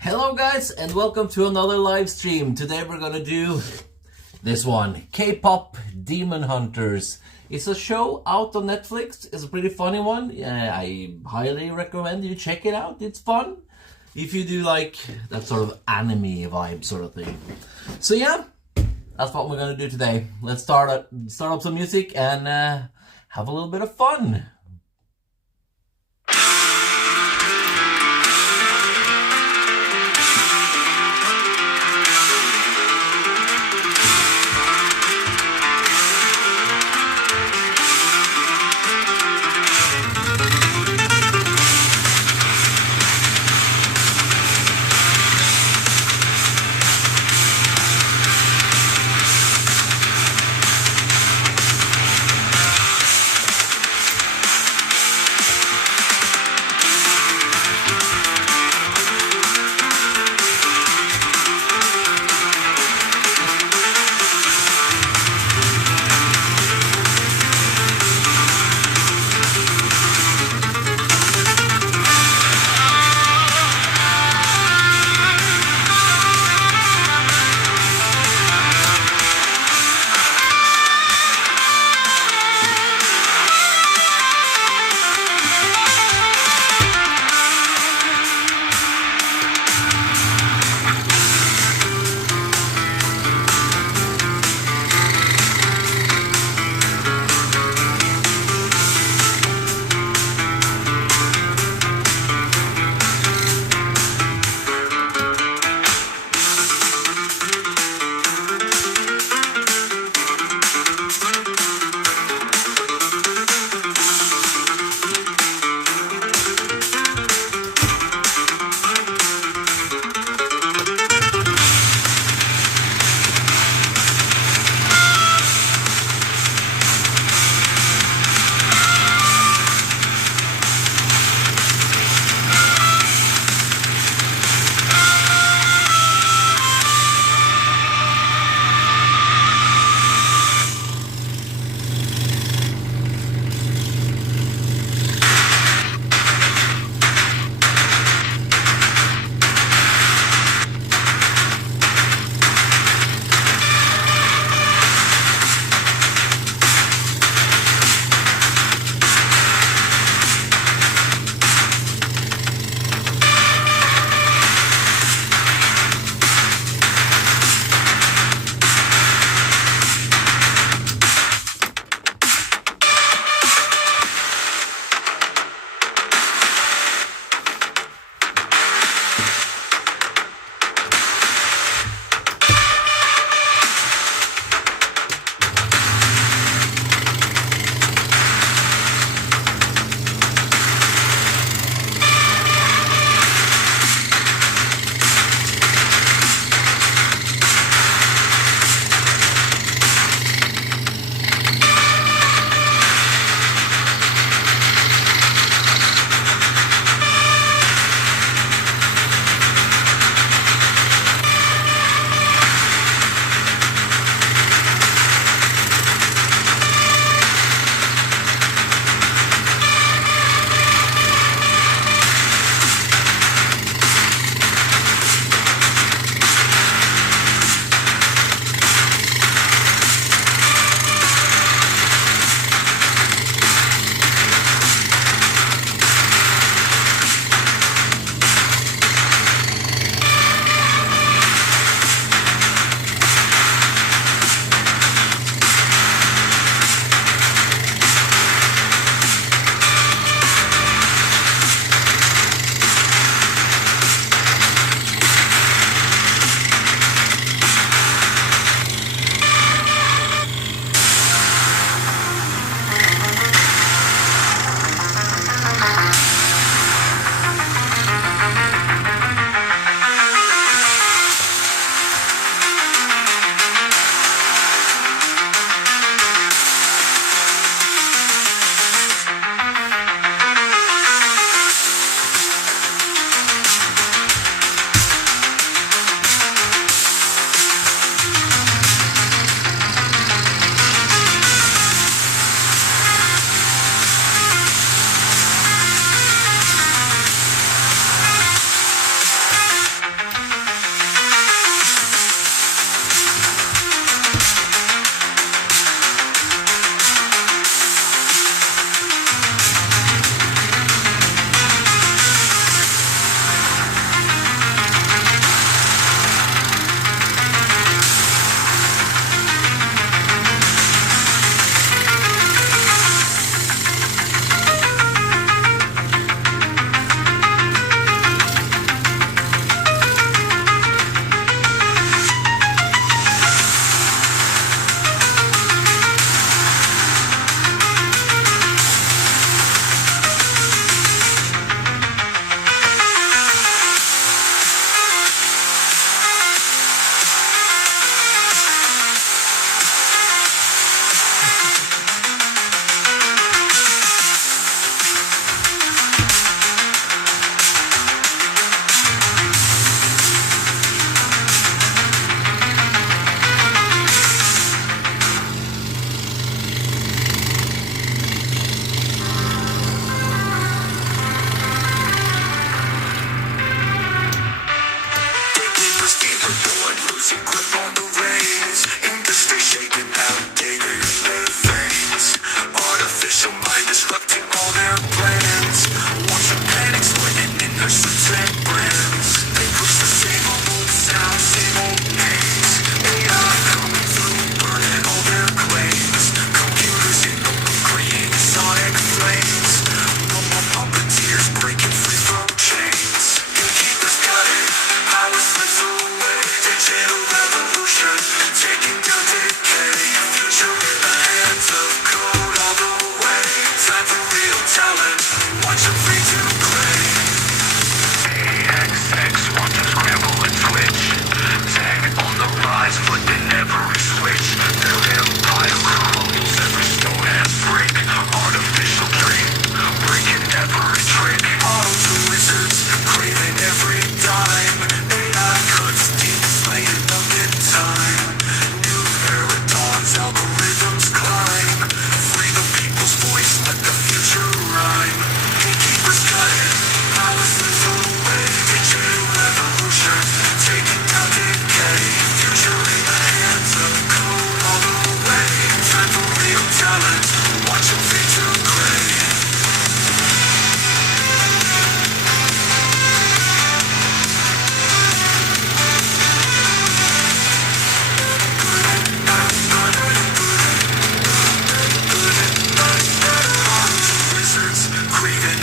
Hello guys, and welcome to another live stream. Today we're gonna do this one, K-Pop Demonhunters. It's a show out on Netflix. It's a pretty funny one. I highly recommend you check it out. It's fun if you do like that sort of anime vibe sort of thing. So yeah, that's what we're gonna do today. Let's start up some music and have a little bit of fun.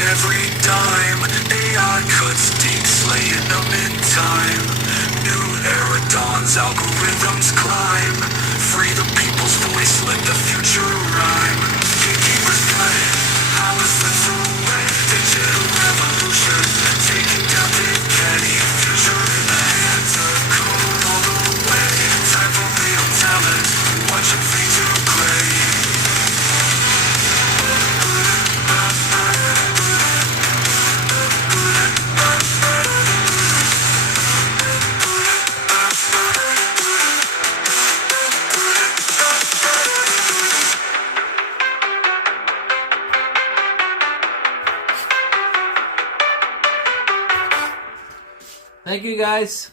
every dime. AI cuts deep, slaying them in time. New era dawns, algorithms climb. Free the people's voice, let the future rhyme. Gatekeepers play, power slips away. Digital revolution, taking down Big Kenny. Future in the hands of code all the way. Time for real talent, watch them fade to gray. Thank you guys.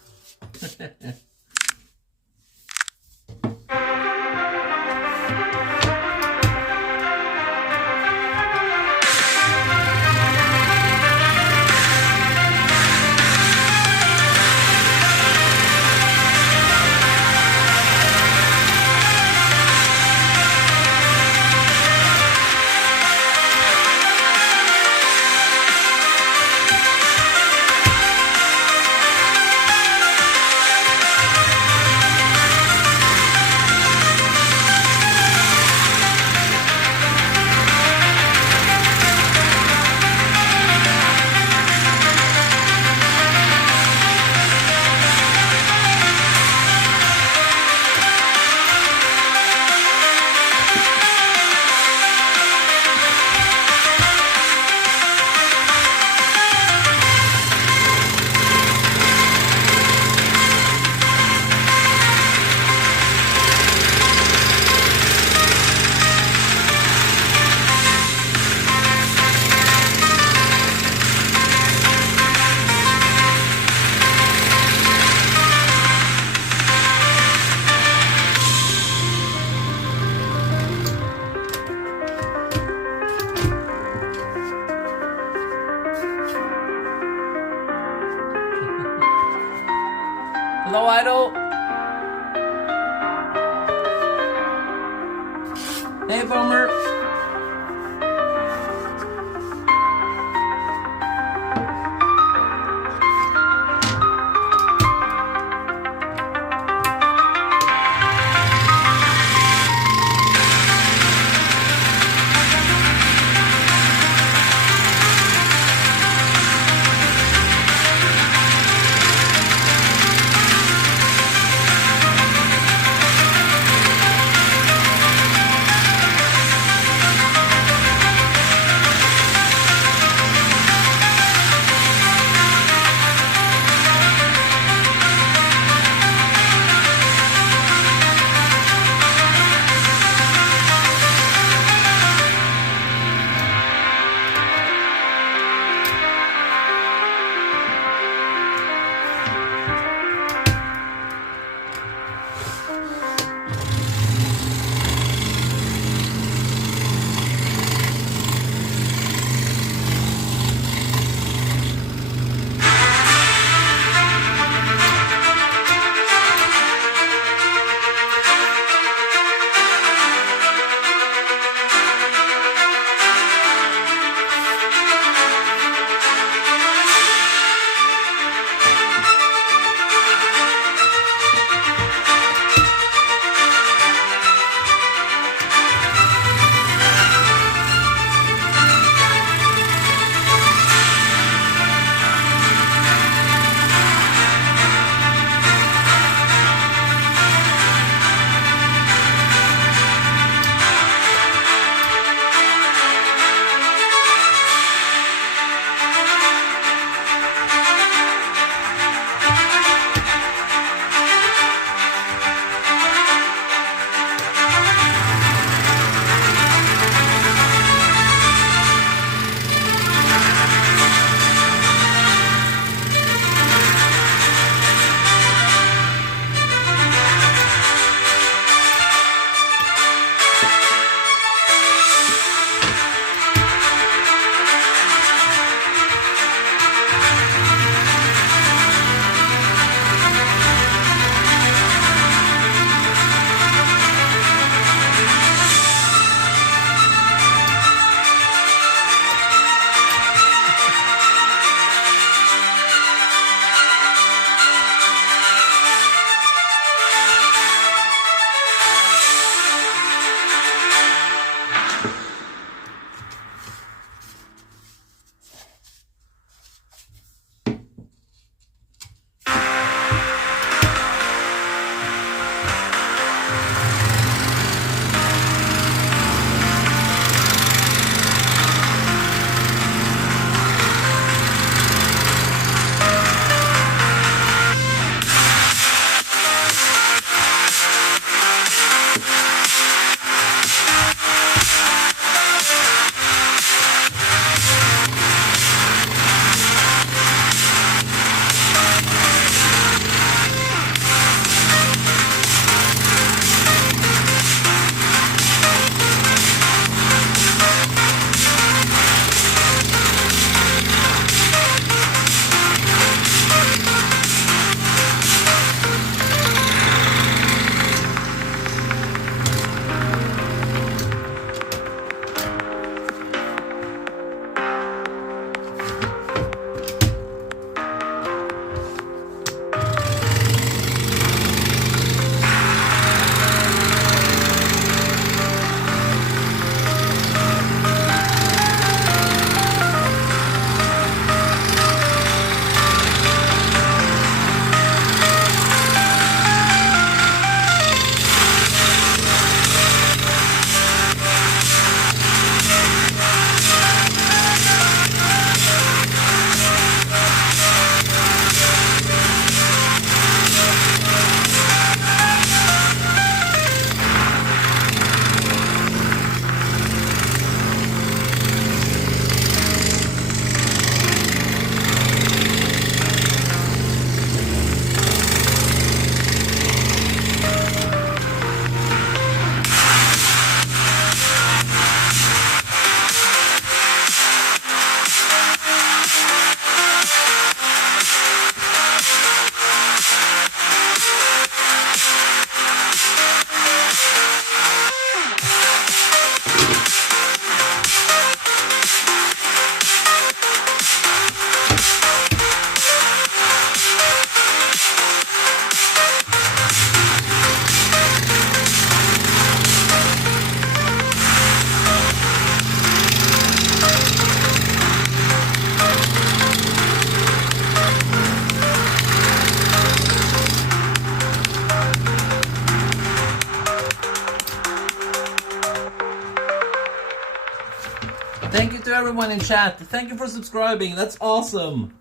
Hello, Idol. Hey, Boomer. everyone in chat. Thank you for subscribing. That's awesome.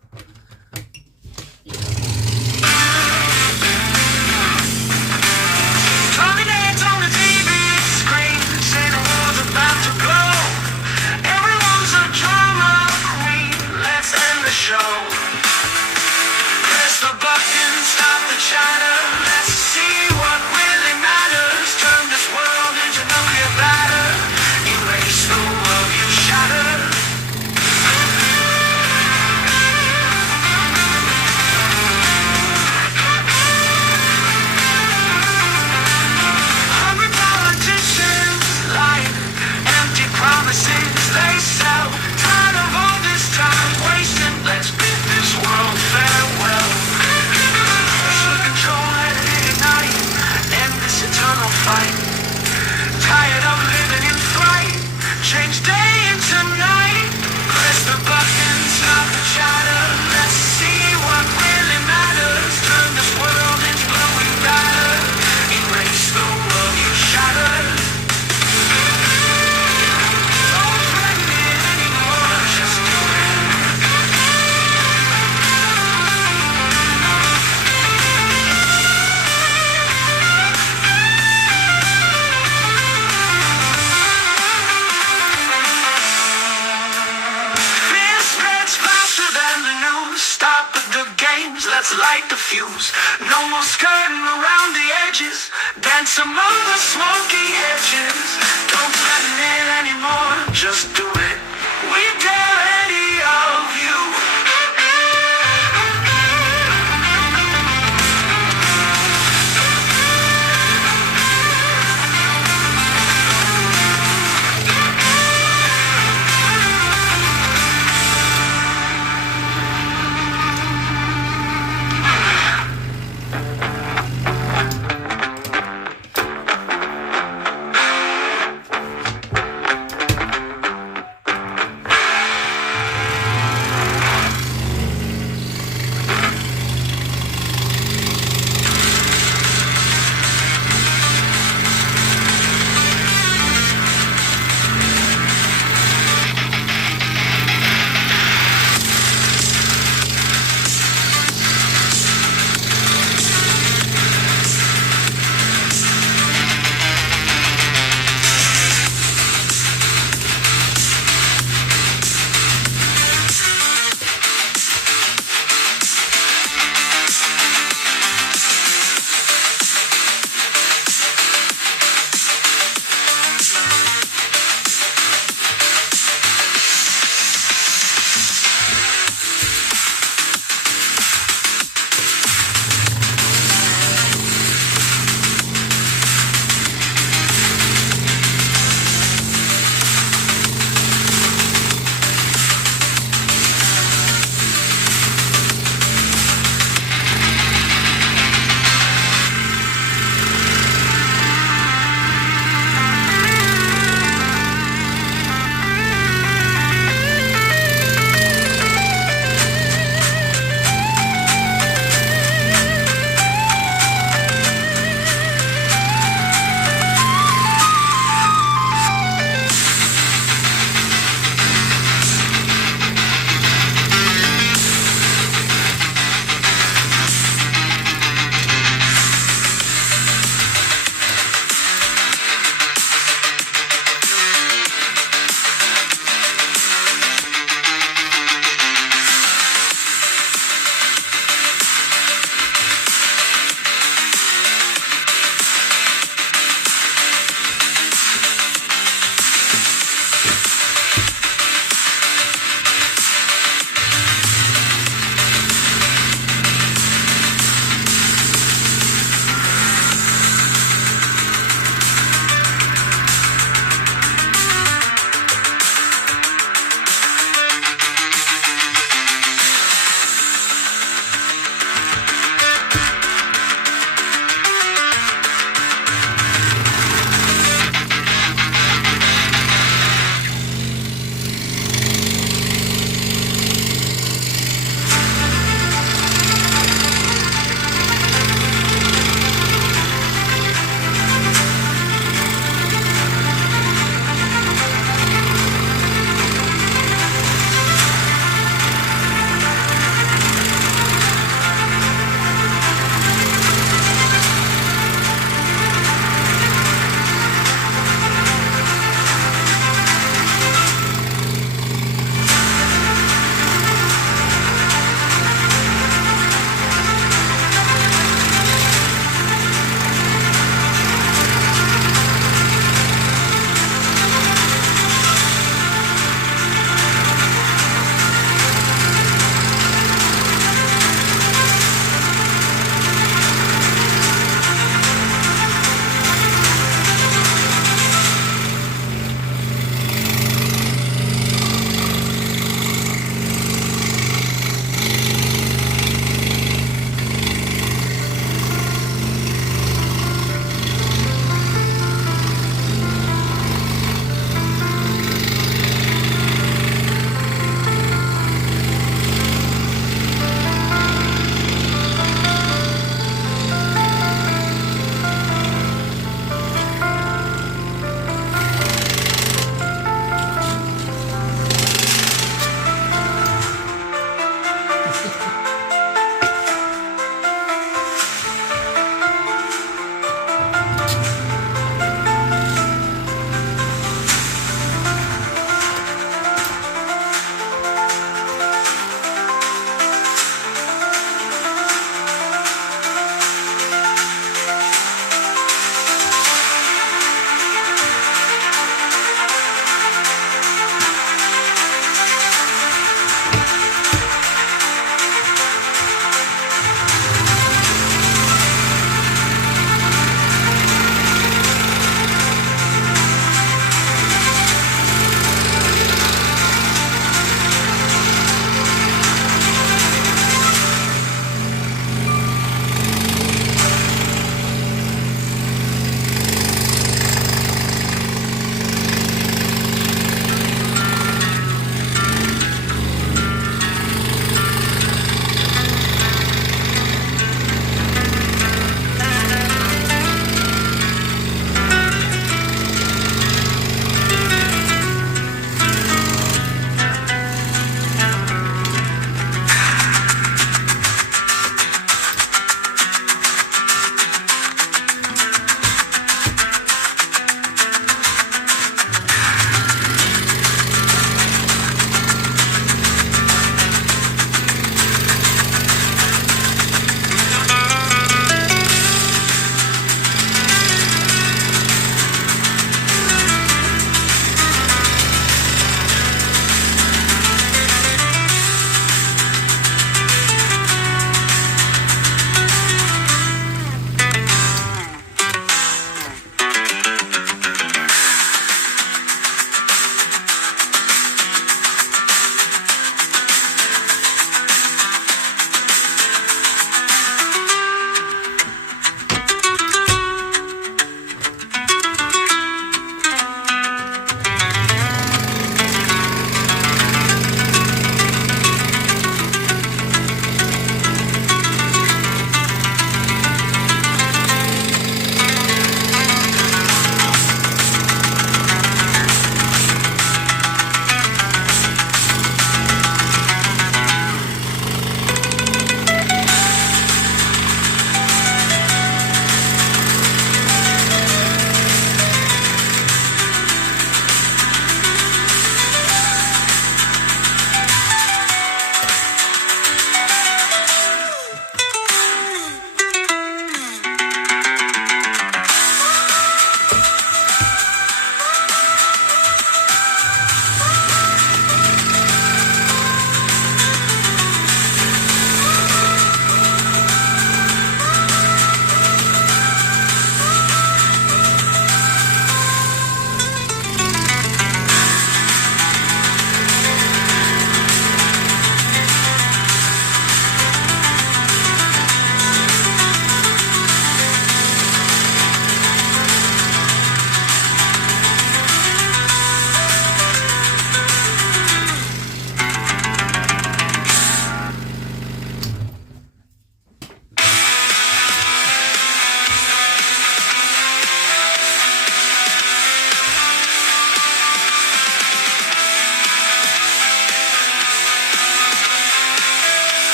Let's light the fuse. No more skirting around the edges. Dance among the smoky edges. Don't threaten it anymore. Just do it. We dare any of you.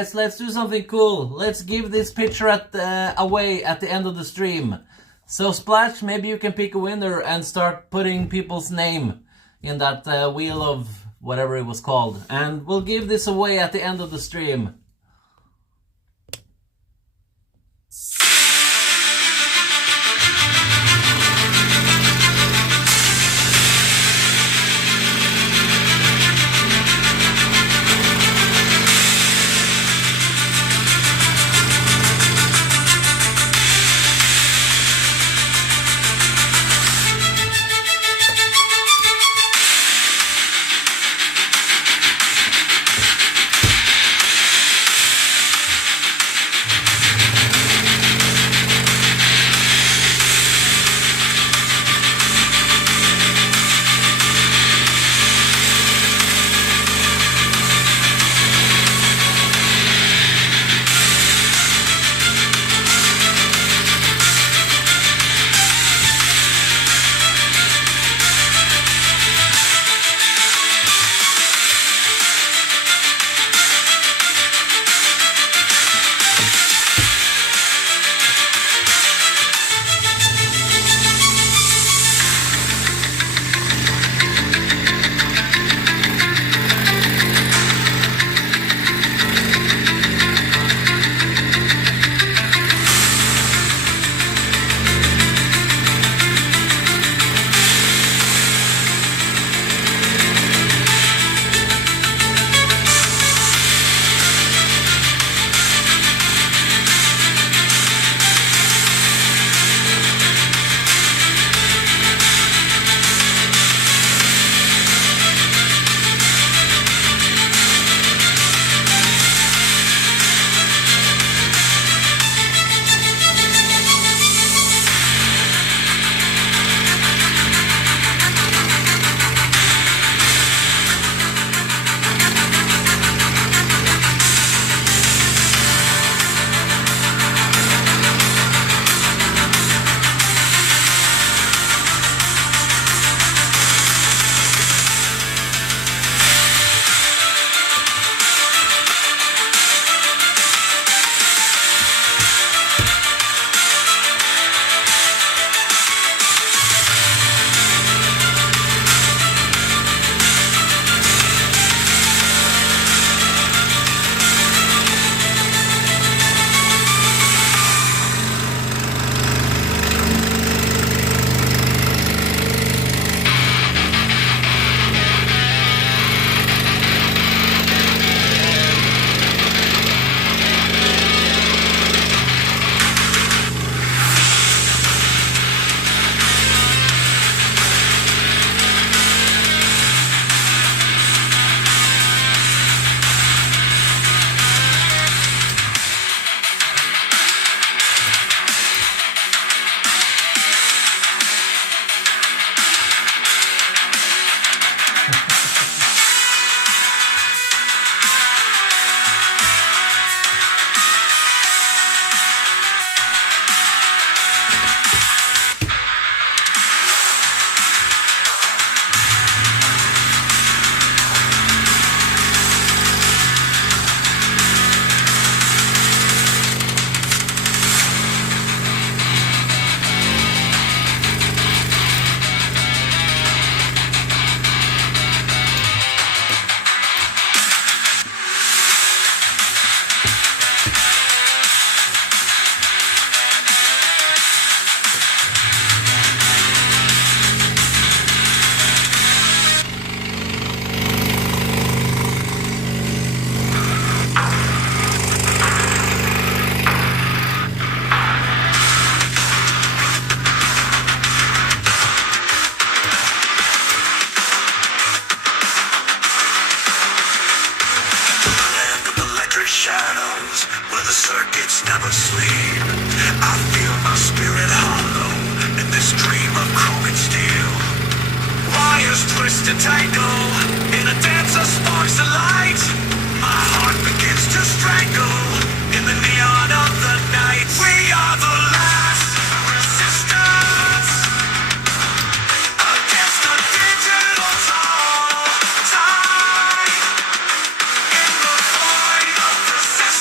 guys, let's do something cool. Let's give this picture away at the end of the stream. So Splash, maybe you can pick a winner and start putting people's name in that wheel of whatever it was called. And we'll give this away at the end of the stream. never sleep. I feel my spirit hollow in this dream of chrome and steel. Wires twist and tangle in a dance of sparks of light. My heart begins to strangle in the neon of the night. We are the last resistance against the digital time. In the void of resistance.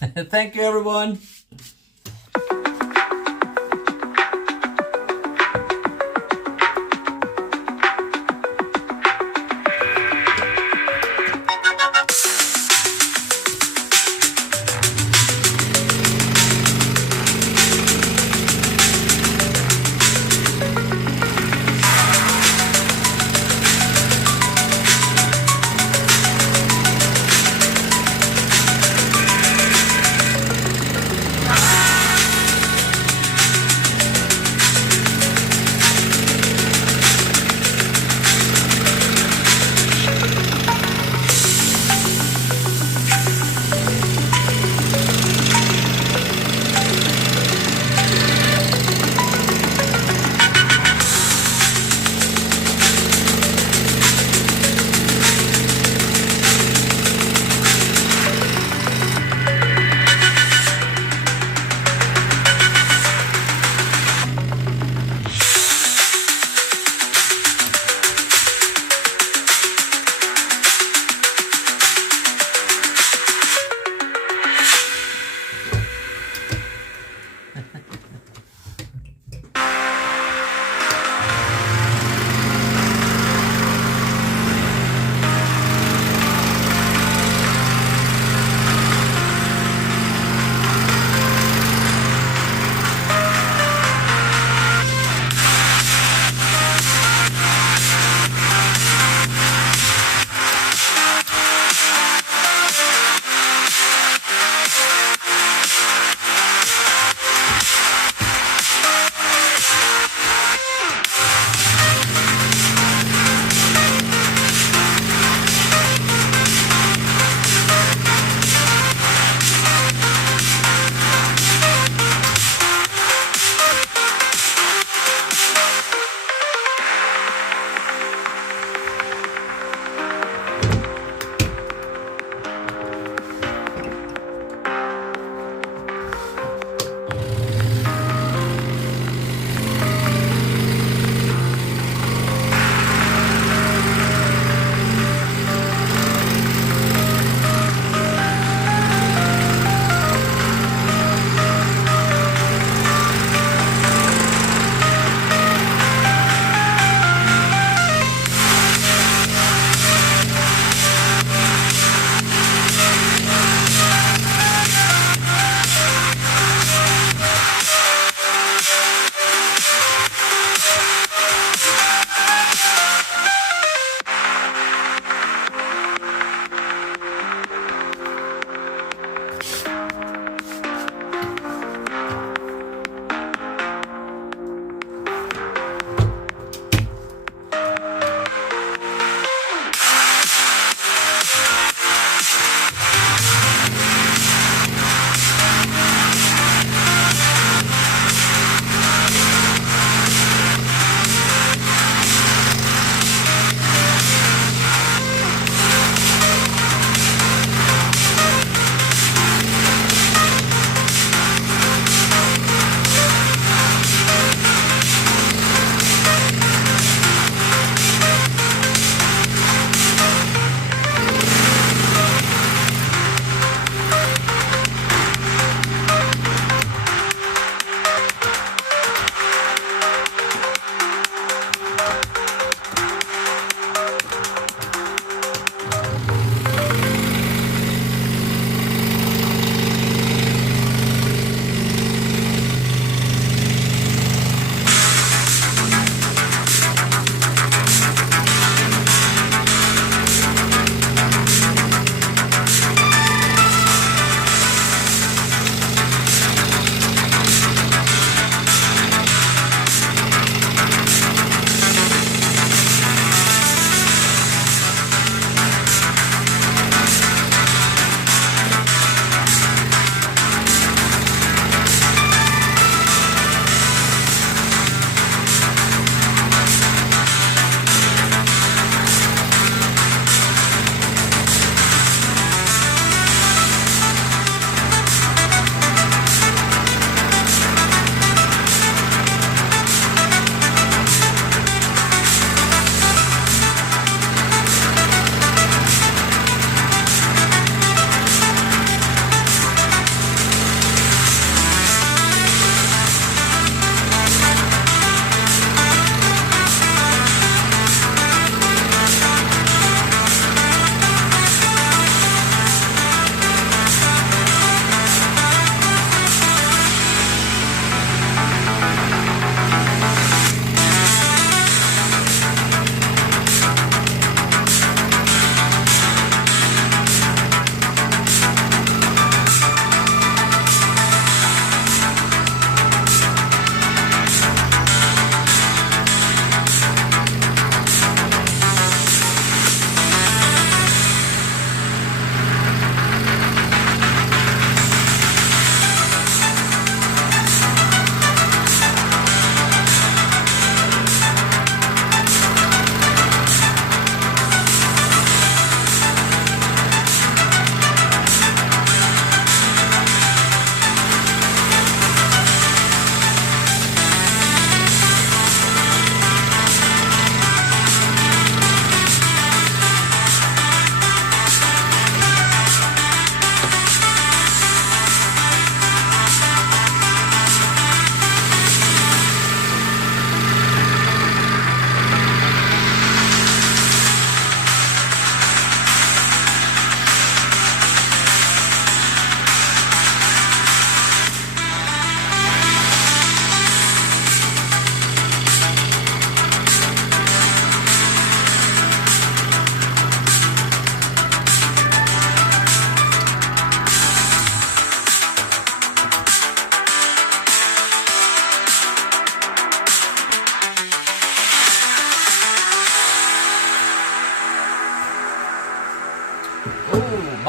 Thank you, everyone.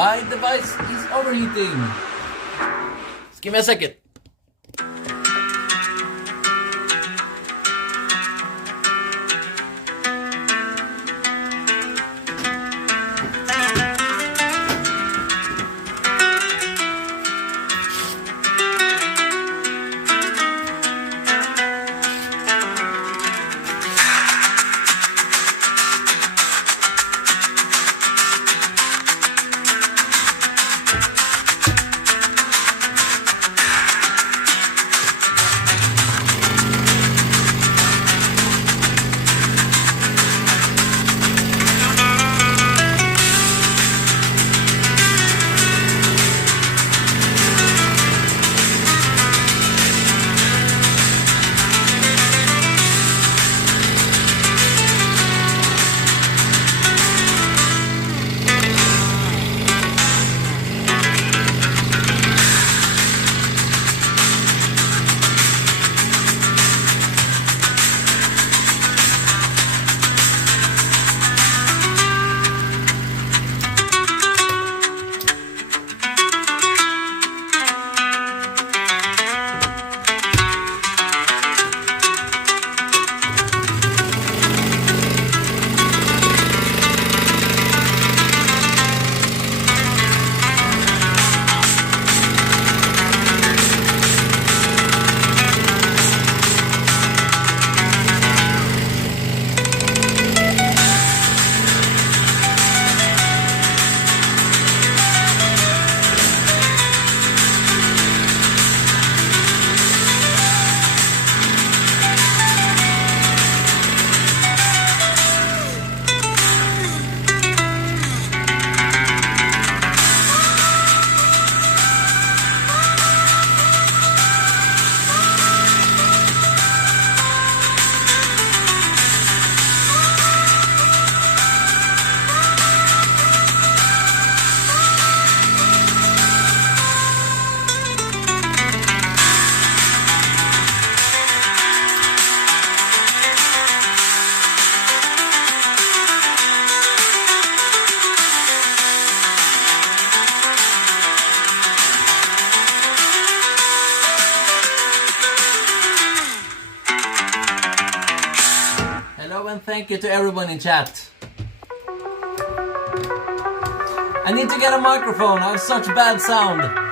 My device is overheating. Just give me a second. And thank you to everyone in chat. I need to get a microphone. I have such bad sound.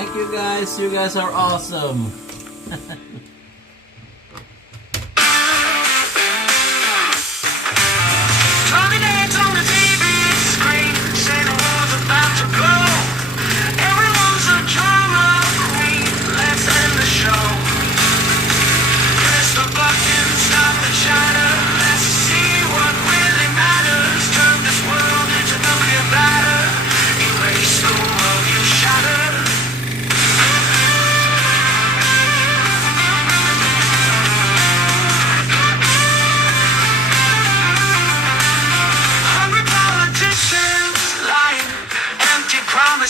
Thank you guys. You guys are awesome.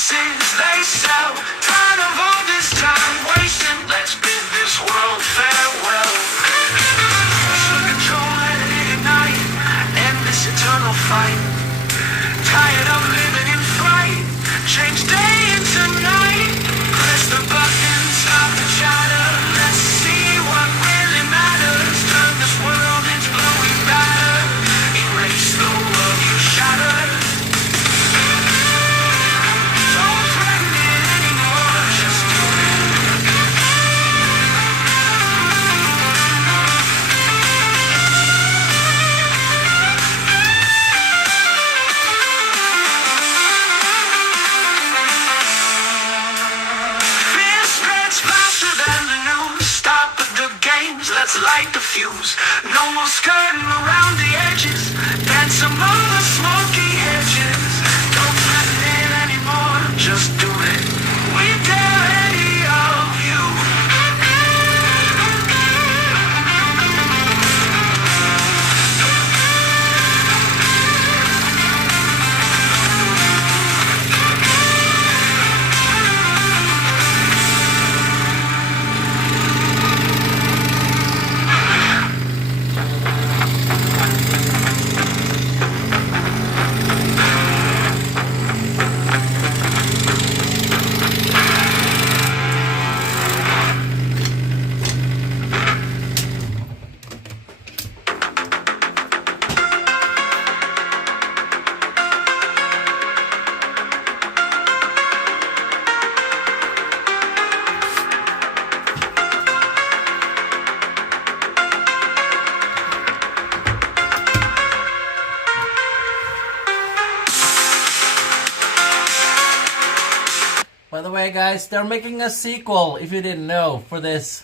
They sell, tired of all this time wasting. Let's bid this world farewell. Push the control and ignite, end this eternal fight. Tired of living in fright, change day into night. Press the button, stop the chatter. Let's see what really matters. Turn this world into glowing matter. Erase the world you shattered. Let's light the fuse. No more skirting around the edges. Dance among the smoky hedges. Don't threaten it anymore. Just do it. We dare any of you. By the way, guys, they're making a sequel, if you didn't know, for this.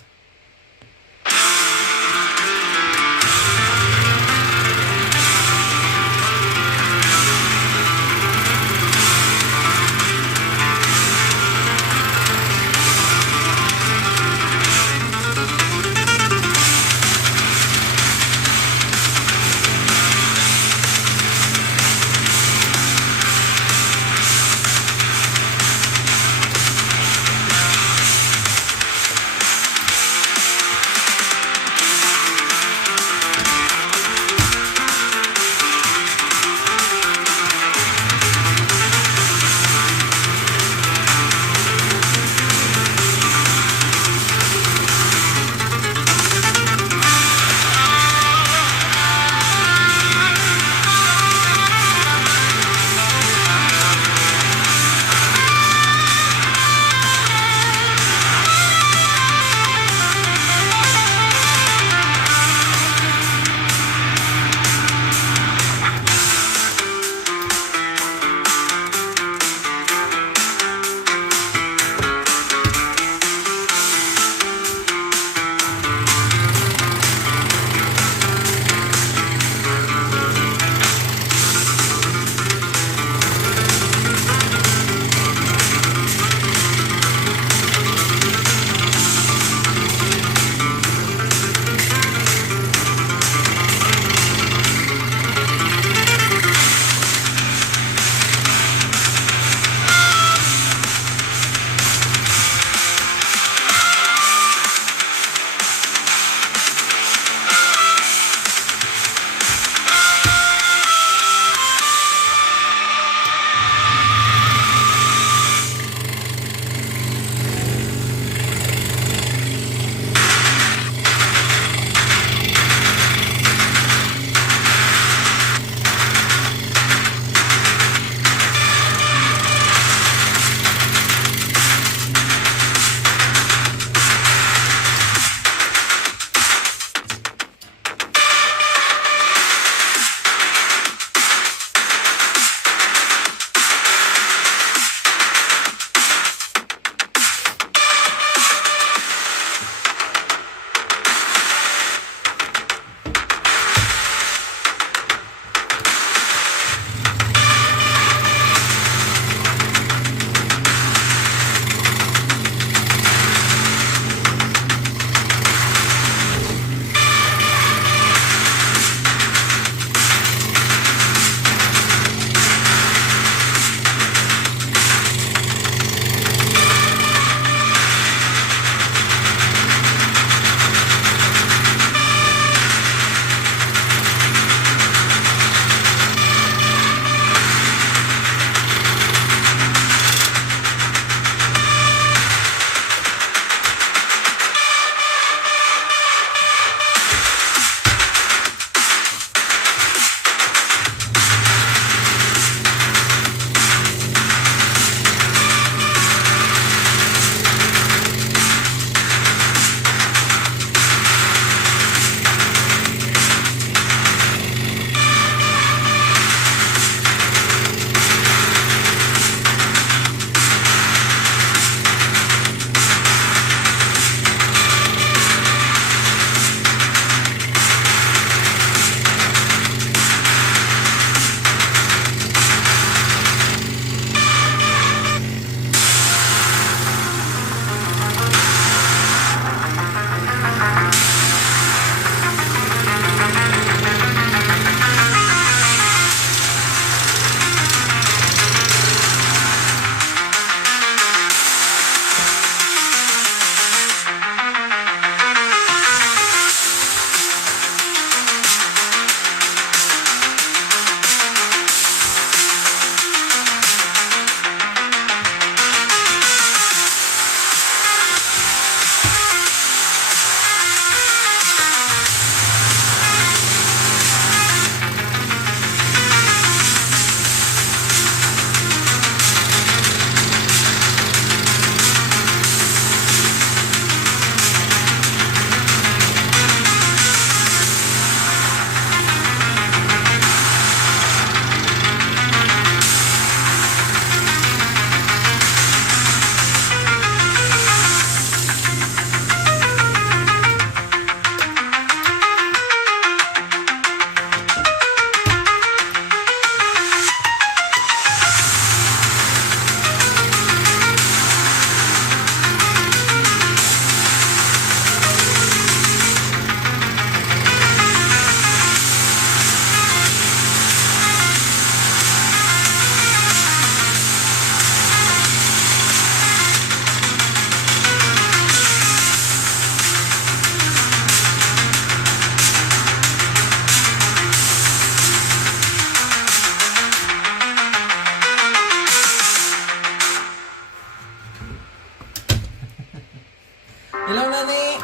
Hello, Nani.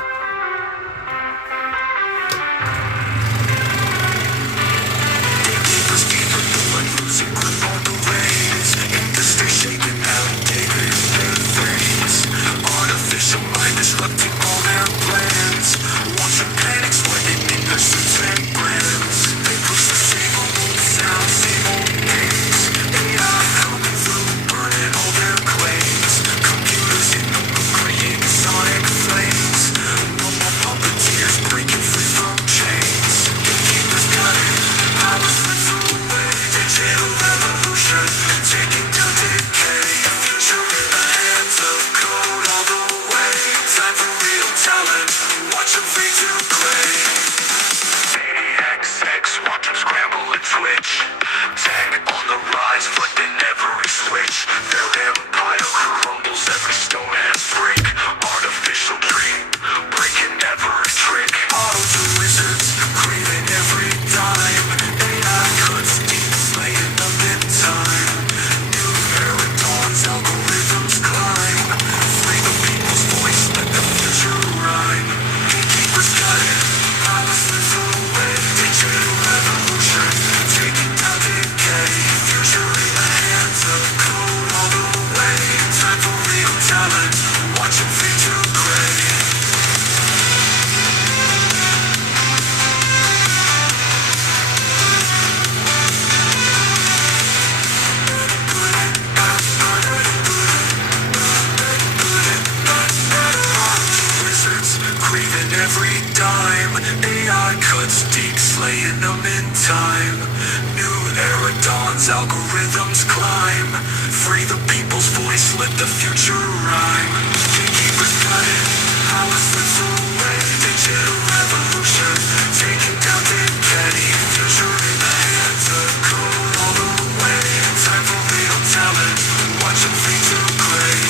Losing grip on the reins. Industry shaking alligators, their veins. Artificial mind disrupting all their plans. Watching panic sweating in their suits and brands. They push the same old sound, same old games. AI coming through, burning all their claims. Computers in the book creating sonic flames. No more puppeteers breaking free from chains. Gatekeepers got it, power slips away. Digital revolution, taking down decay. Future in the hands of code all the way. Time for real talent, watch them fade to gray. AXX, watch them scramble and twitch. Tech on the rise, flipping every switch. Their empire crumbles, every stone and brick. Artificial dream, breaking every trick. Autos and wizards, craving every dime. AI cuts deep, slaying them in time. New era dawns, algorithms climb. Free the people's voice, let the future rhyme. Gatekeepers got it, power slips away. Digital revolution, taking down decay. Future in the hands of code all the way. Time for real talent, watch them fade to gray. Wizards craving every dime. AI cuts deep, slaying them in time. New era dawns, algorithms climb. Free the people's voice, let the future rhyme. Gatekeepers got it, power slips away. Digital revolution, taking down decay. Future in the hands of code all the way. Time for real talent, watch them fade to gray.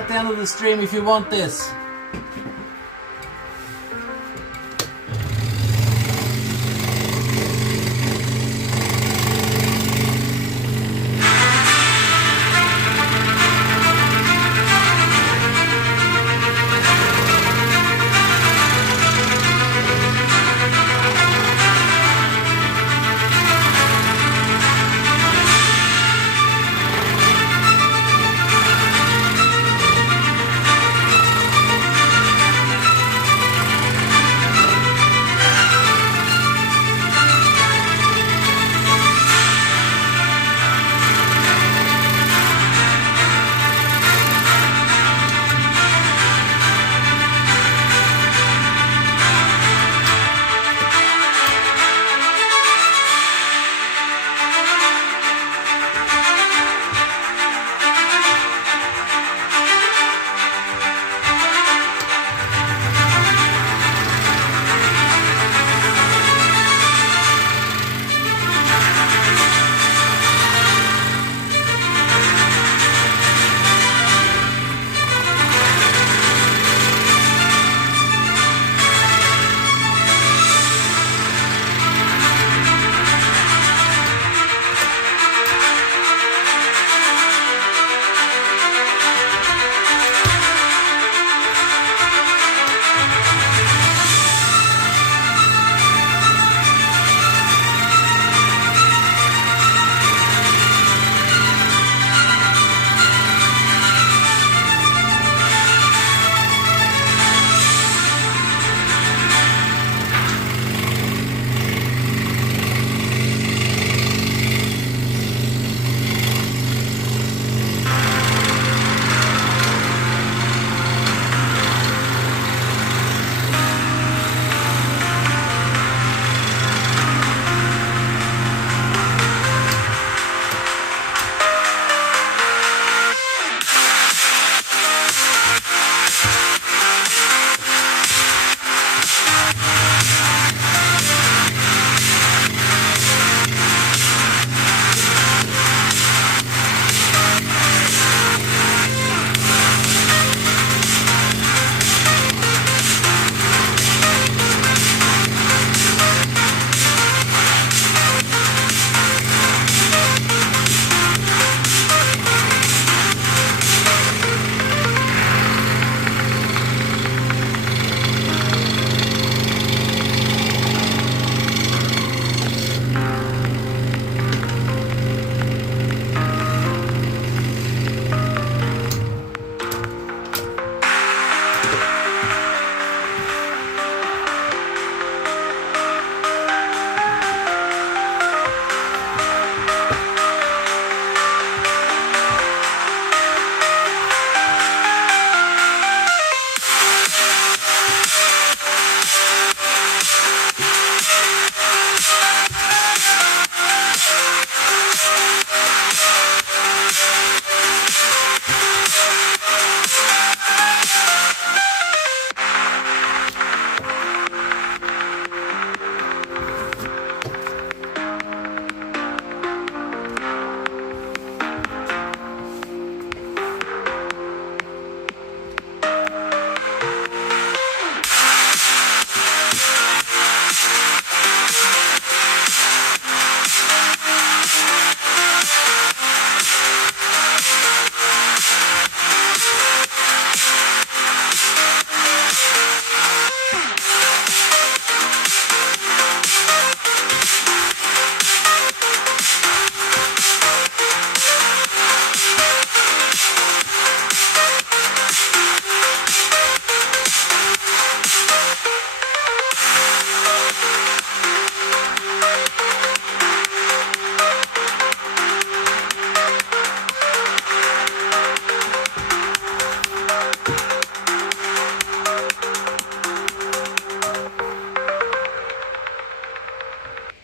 at the end of the stream if you want this.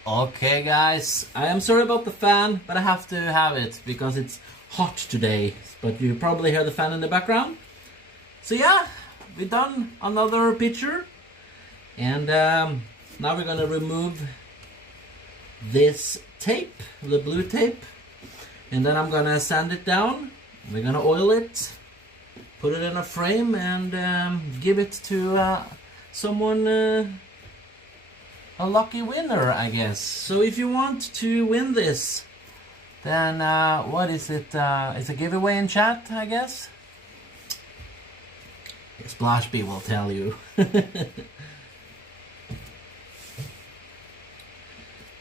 Okay guys, I am sorry about the fan, but I have to have it because it's hot today. But you probably hear the fan in the background. So yeah, we've done another picture. And now we're gonna remove this tape, the blue tape. And then I'm gonna sand it down. We're gonna oil it. put it in a frame and give it to someone, a lucky winner, I guess. So if you want to win this, then what is it? It's a giveaway in chat, I guess. Splashbee will tell you.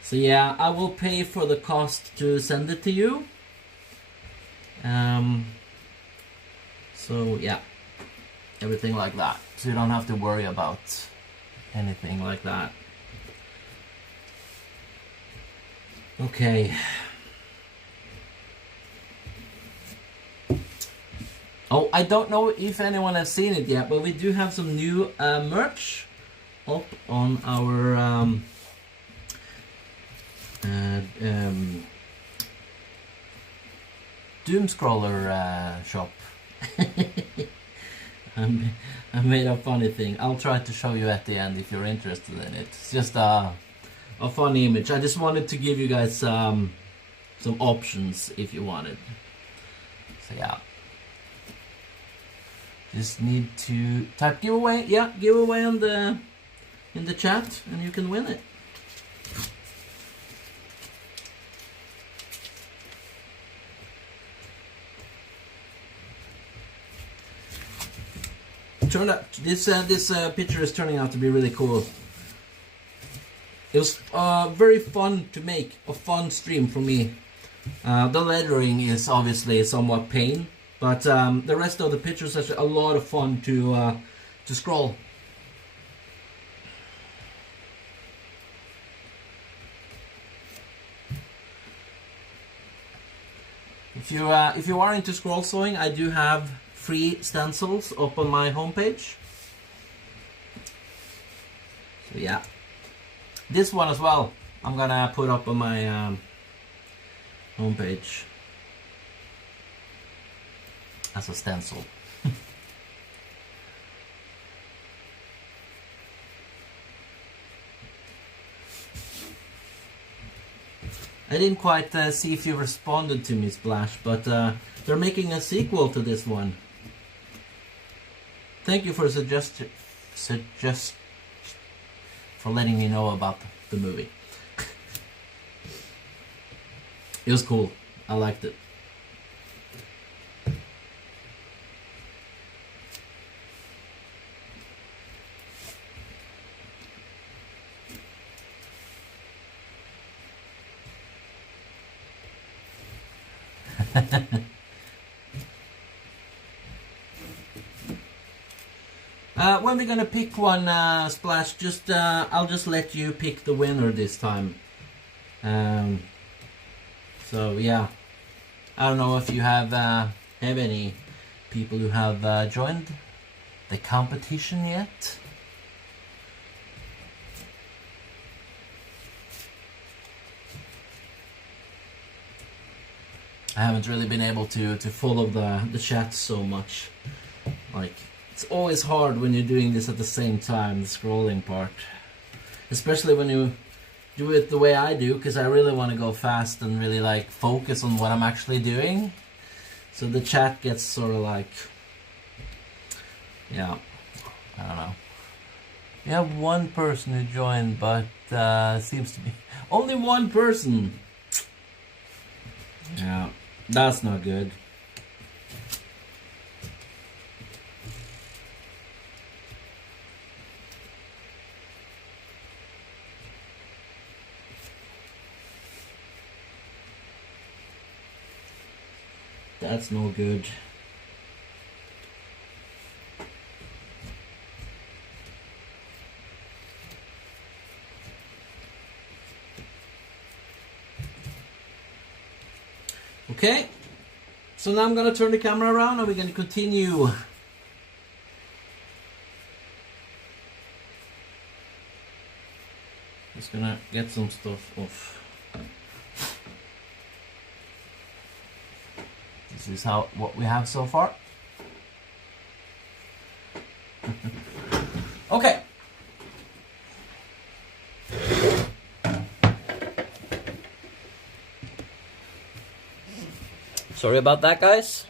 So yeah, I will pay for the cost to send it to you. So yeah, everything like that. So you don't have to worry about anything like that. Okay. Oh, I don't know if anyone has seen it yet, but we do have some new merch up on our Doomscroller shop. I made a funny thing. I'll try to show you at the end if you're interested in it. It's just a funny image. I just wanted to give you guys some options if you wanted. So yeah. Just need to type giveaway. Yeah, giveaway in the chat and you can win it. Turned out this picture is turning out to be really cool. It was very fun to make, a fun stream for me. The lettering is obviously somewhat pain, but the rest of the pictures are a lot of fun to scroll. If you are into scroll sewing, I do have free stencils up on my homepage. So yeah, this one as well I'm gonna put up on my homepage as a stencil. I didn't quite see if you responded to me, Splash, but they're making a sequel to this one. Thank you for for letting me know about the movie. It was cool. I liked it. When we're gonna pick one, Splash, just I'll just let you pick the winner this time. So yeah, I don't know if you have any people who have joined the competition yet. I haven't really been able to follow the chat so much. Like, it's always hard when you're doing this at the same time, the scrolling part. Especially when you do it the way I do, because I really want to go fast and really like focus on what I'm actually doing. So the chat gets sort of like, yeah, I don't know. You have one person who joined, but seems to be only one person. Yeah, that's not good. That's no good. Okay, so now I'm gonna turn the camera around and we're gonna continue. Just gonna get some stuff off. This is what we have so far. Okay. Sorry about that, guys.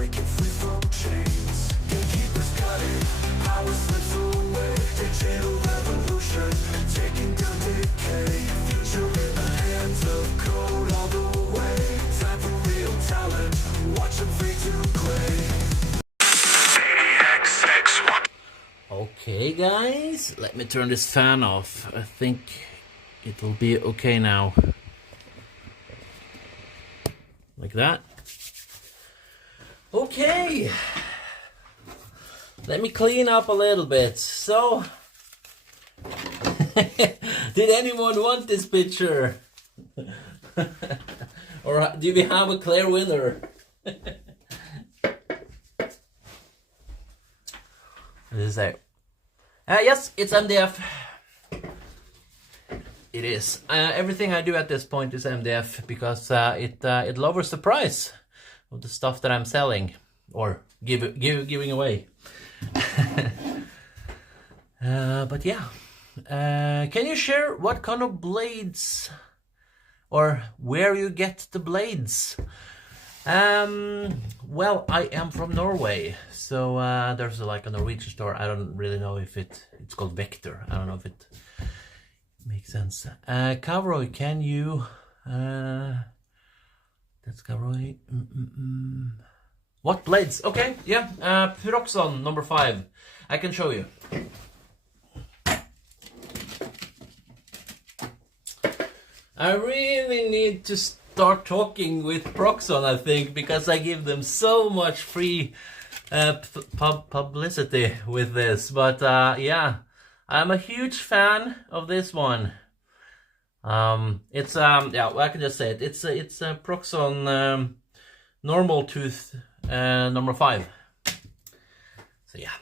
breaking free from chains. Gatekeepers got it, power slips away. Digital revolution, taking down decay. Future in the hands of code all the way. Time for real talent, watch them fade to gray. AXX1. Okay, guys, let me turn this fan off. I think it will be okay now. Like that. Okay. Let me clean up a little bit. So, did anyone want this picture? Or do we have a clear winner? What does it say? Yes, it's MDF. It is. Everything I do at this point is MDF because it lowers the price of the stuff that I'm selling or giving away. But yeah, can you share what kind of blades or where you get the blades? Well, I am from Norway, so there's like a Norwegian store. I don't really know if it's called Vector. I don't know if it makes sense. Kavroy, can you that's Kavroy. What blades? Okay, yeah. Pyroxon number 5. I can show you. I really need to start talking with Proxon, I think, because I give them so much free publicity with this. But yeah, I'm a huge fan of this one. It's yeah, well, I can just say it. It's a Proxon normal tooth number 5. So yeah,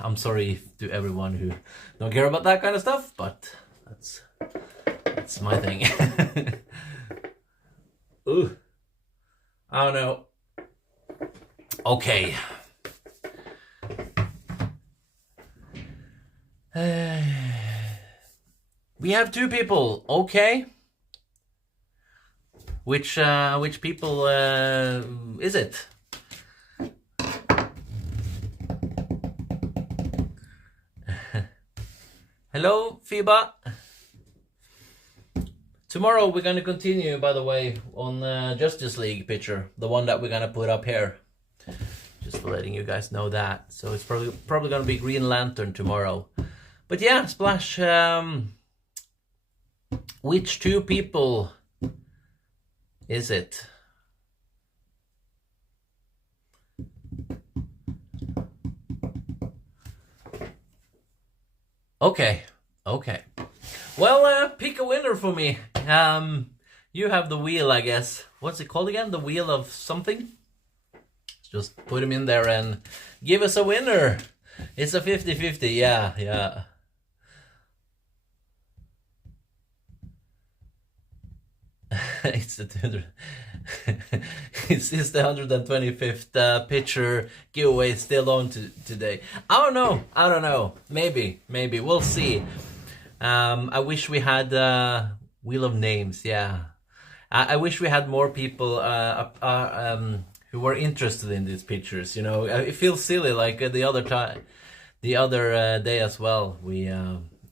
I'm sorry to everyone who don't care about that kind of stuff, but that's my thing. Ooh, I don't know. Okay. We have 2 people. Okay. Which people is it? Hello, Fiba. Tomorrow we're gonna continue, by the way, on Justice League picture, the one that we're gonna put up here. Just for letting you guys know that. So it's probably gonna be Green Lantern tomorrow. But yeah, Splash. Which 2 people is it? Okay. Well, pick a winner for me. You have the wheel, I guess. What's it called again? The wheel of something? Just put him in there and give us a winner. It's a 50-50. Yeah. It's the 200. It's the 125th picture giveaway still on today. I don't know. Maybe. We'll see. I wish we had Wheel of Names. Yeah. I wish we had more people who were interested in these pictures. You know, it feels silly. Like the other day as well.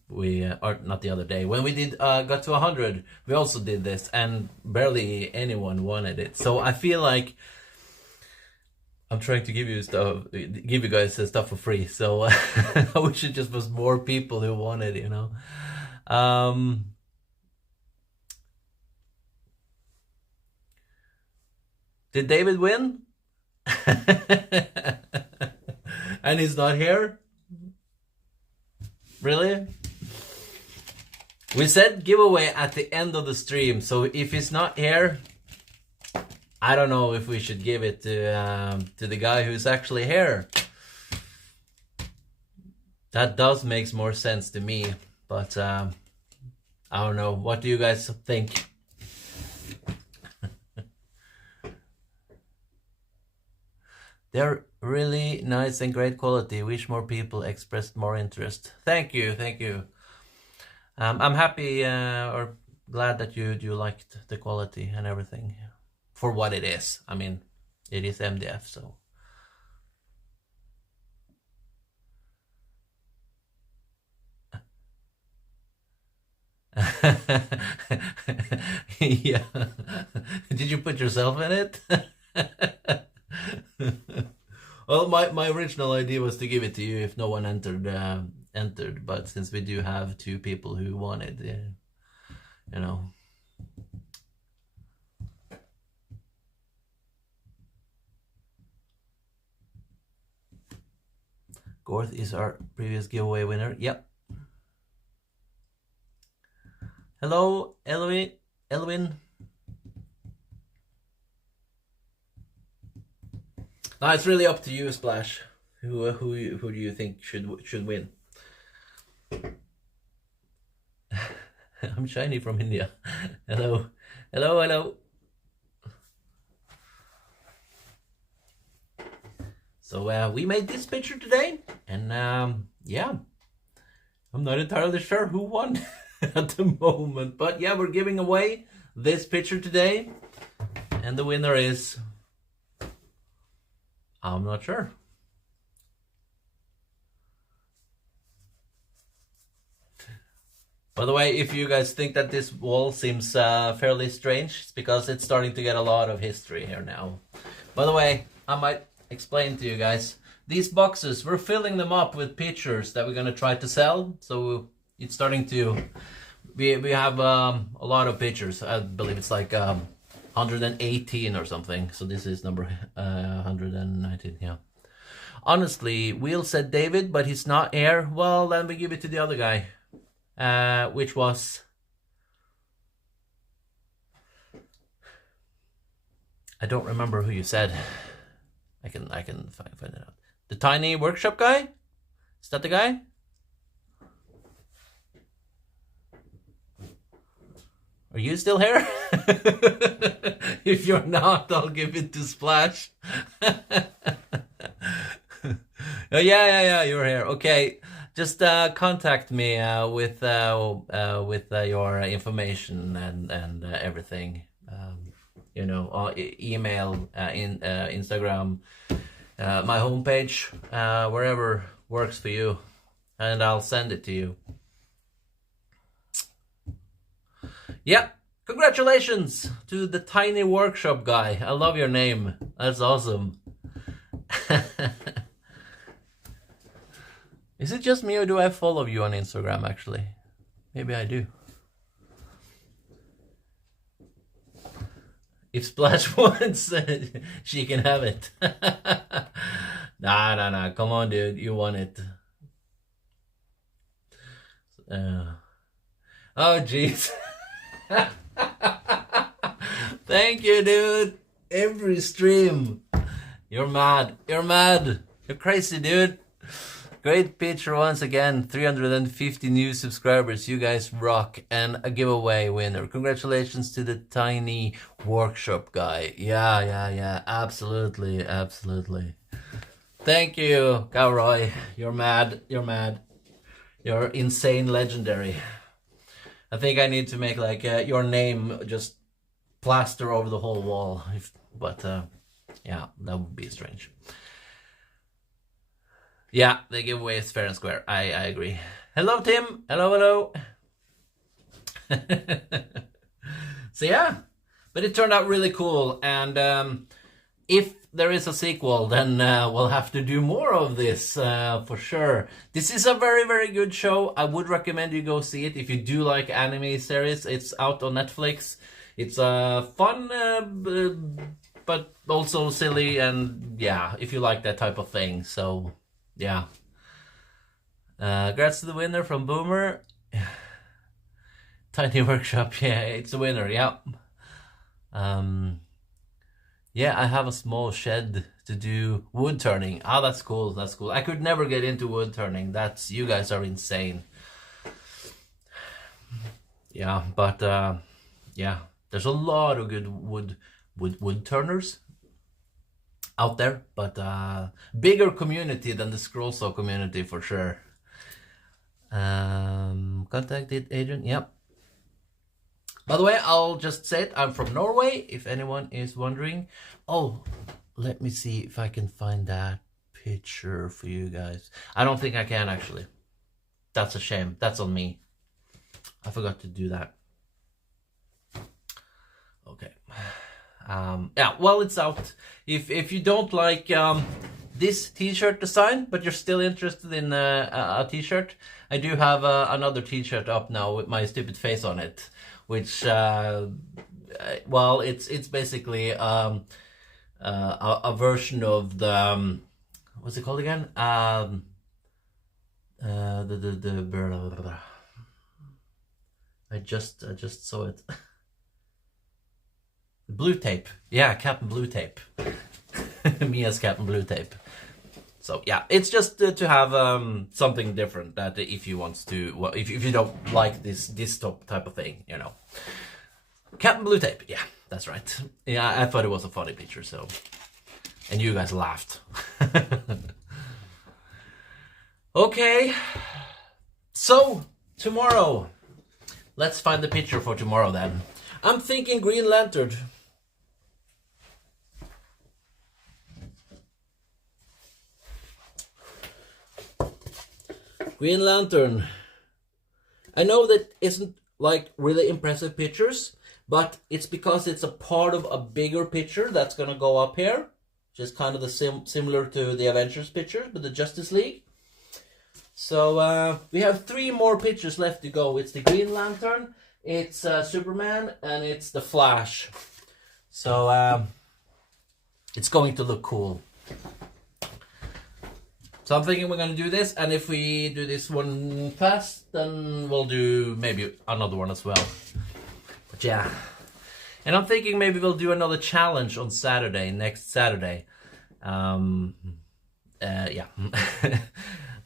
Or not the other day when we did got to 100, we also did this and barely anyone wanted it. So I feel like I'm trying to give you guys stuff for free. So I wish it just was more people who wanted it, you know. Did David win? And he's not here? Really? We said giveaway at the end of the stream, so if he's not here, I don't know if we should give it to the guy who's actually here. That does make more sense to me, but I don't know. What do you guys think? They're really nice and great quality. Wish more people expressed more interest. Thank you. I'm happy or glad that you liked the quality and everything for what it is. I mean, it is MDF, so Yeah. Did you put yourself in it? Well, my original idea was to give it to you if no one entered, but since we do have 2 people who wanted, you know. Gorth is our previous giveaway winner. Yep. Hello, Elwin. Now it's really up to you, Splash. Who do you think should win? I'm Shiny from India. Hello. So we made this picture today, and yeah, I'm not entirely sure who won at the moment, but yeah, we're giving away this picture today, and the winner is, I'm not sure. By the way, if you guys think that this wall seems fairly strange, it's because it's starting to get a lot of history here now. By the way, I might explain to you guys, these boxes, we're filling them up with pictures that we're going to try to sell. So it's starting to, we have a lot of pictures. I believe it's like 118 or something. So this is number 119, yeah. Honestly, Will said David, but he's not here. Well, then we give it to the other guy, which was, I don't remember who you said. I can find it out. The tiny workshop guy? Is that the guy? Are you still here? If you're not, I'll give it to Splash. Oh, yeah, you're here. Okay, just contact me with your information and everything. You know, email, Instagram, my homepage, wherever works for you, and I'll send it to you. Yeah, congratulations to the tiny workshop guy. I love your name. That's awesome. Is it just me, or do I follow you on Instagram actually? Maybe I do. If Splash wants, she can have it. Nah. Come on, dude. You want it. Oh, jeez. Thank you, dude. Every stream. You're mad. You're crazy, dude. Great picture once again. 350 new subscribers. You guys rock. And a giveaway winner. Congratulations to the tiny workshop guy. Yeah. Absolutely. Thank you, Gowroy. You're mad. You're insane legendary. I think I need to make like your name just plaster over the whole wall. But yeah, that would be strange. Yeah, the giveaway is fair and square. I agree. Hello, Tim. Hello. So yeah, but it turned out really cool. And if there is a sequel, then we'll have to do more of this for sure. This is a very, very good show. I would recommend you go see it if you do like anime series. It's out on Netflix. It's fun, but also silly, and yeah, if you like that type of thing. So yeah. Congrats to the winner from Boomer. Tiny Workshop, yeah, it's a winner, yeah. Yeah, I have a small shed to do wood turning. Ah, that's cool. I could never get into wood turning. You guys are insane. Yeah, but yeah, there's a lot of good wood turners out there, but bigger community than the Scroll Saw community for sure. Contacted Adrian, yep. By the way, I'll just say it, I'm from Norway, if anyone is wondering. Oh, let me see if I can find that picture for you guys. I don't think I can, actually. That's a shame. That's on me. I forgot to do that. Okay. Yeah, well, it's out. If you don't like this t-shirt design, but you're still interested in a t-shirt, I do have another t-shirt up now with my stupid face on it, which well, it's basically a version of the what's it called again? I just saw it. Bluetape. Yeah, Captain Bluetape. Me as Captain Bluetape. So yeah, it's just to have something different that if you want to, well, if you don't like this type of thing, you know. Captain Bluetape. Yeah, that's right. Yeah, I thought it was a funny picture, so, and you guys laughed. Okay, so tomorrow, let's find the picture for tomorrow then. I'm thinking Green Lantern. Green Lantern. I know that isn't like really impressive pictures, but it's because it's a part of a bigger picture that's gonna go up here, which is kind of the similar to the Avengers picture, but the Justice League. So we have 3 more pictures left to go. It's the Green Lantern, it's Superman, and it's the Flash. So it's going to look cool. So I'm thinking we're going to do this, and if we do this one fast, then we'll do maybe another one as well. But yeah. And I'm thinking maybe we'll do another challenge on Saturday, next Saturday. Yeah.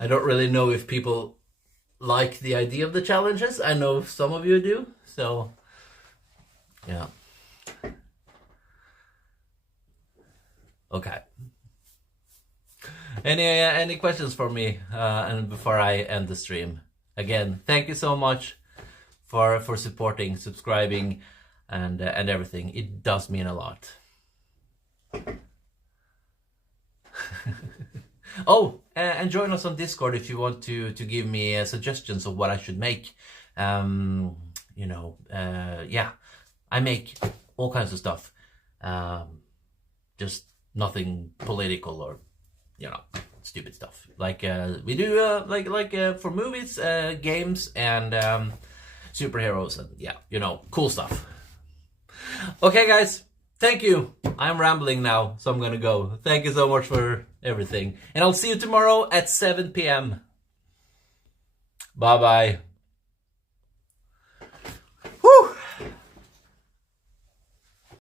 I don't really know if people like the idea of the challenges. I know some of you do, so yeah. Okay. Any questions for me and before I end the stream? Again, thank you so much for supporting, subscribing, and everything. It does mean a lot. Oh, and join us on Discord if you want to give me suggestions of what I should make. You know, yeah, I make all kinds of stuff. Just nothing political or, you know, stupid stuff. Like we do like for movies, games, and superheroes, and yeah, you know, cool stuff. Okay, guys, thank you. I'm rambling now, so I'm gonna go. Thank you so much for everything, and I'll see you tomorrow at 7 p.m. Bye bye.